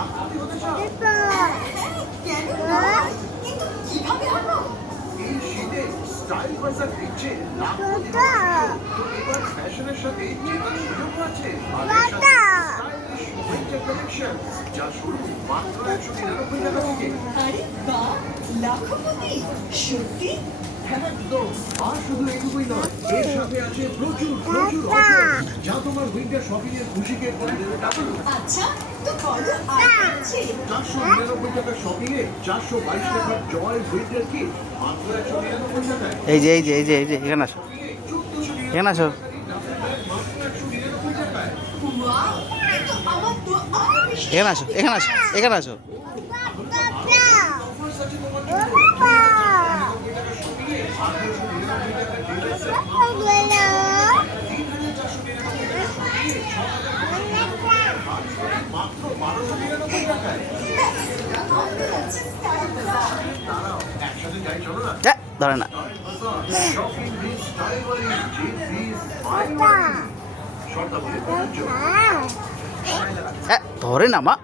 লাখপতি হতে চাও? কেন নয়? কিন্তু কিভাবে হলো? এই শীতে স্টাইল বাজার দিচ্ছে লাখপতি হওয়ার সুযোগ। তো এবার ফ্যাশনের সাথে জেতার সুযোগও আছে। আর এর সাথে স্টাইলিশ উইন্টার কালেকশন, যা শুরু মাত্র 199 টাকা থেকে। আরে বাহ, লাখপতি সত্যি? একদম। আর শুধু এইটুকুই নয়, এর সাথে আছে প্রচুর প্রচুর অফার, যা তোমার উইন্টার শপিং এর খুশিকে করে দেবে ডাবল। আচ্ছা, তো বলো আর আছে? 499 টাকার শপিং এ 422 টাকার জয় উইন্টার কিট মাত্র 199 টাকায়। এই যে এই যে এই যে এই যে এখানে আসো, এখানে আসো। ওয়াও, কিন্তু আমার তো আরো বেশি এখানে আসো, এখানে আসো, এখানে আসো। মাত্র 1299 টাকায়। দাঁড়াও, একসাথে যাই চলো না। ধরে না। শপিং দিস স্টাইল ওয়ালি জিপ দিস মাই ওয়ালি। শর্তাবলী প্রযোজ্য। ধরে না মা।